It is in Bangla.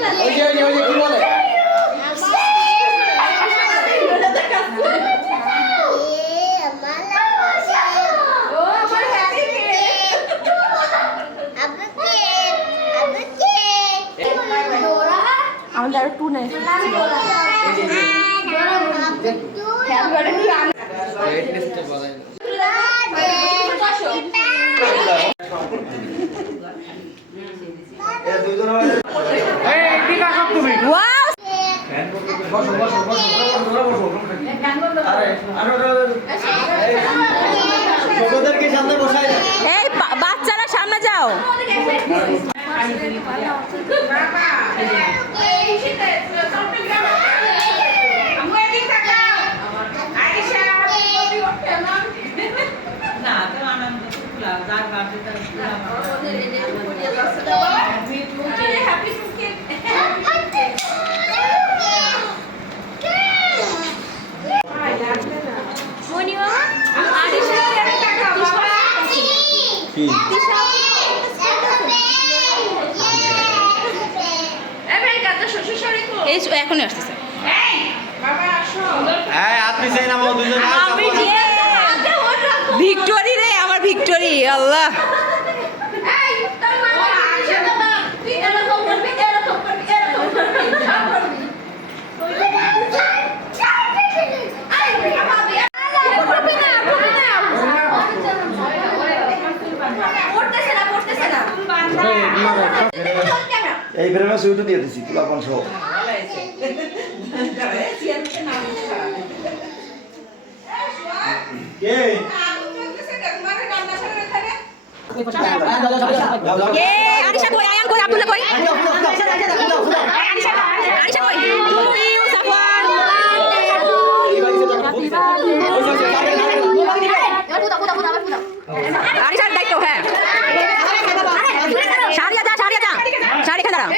ওই যে কি বলে আমাদের টু নেই এই বাচ্চারা সামনে যাও এখনই আসতেছে ভিক্টোরি রে আমার ভিক্টোরি আল্লাহ এই ফ্রেমে সুইটু দিয়ে দিছি পুরা 500 কে আনিশা কই আয়ান কই আব্দুল্লাহ কই আনিশা কই ইউ সাফওয়ান আনিশার দায়িত্ব হ্যাঁ শাড়িয়া যা শাড়ি খান দাঁড়াও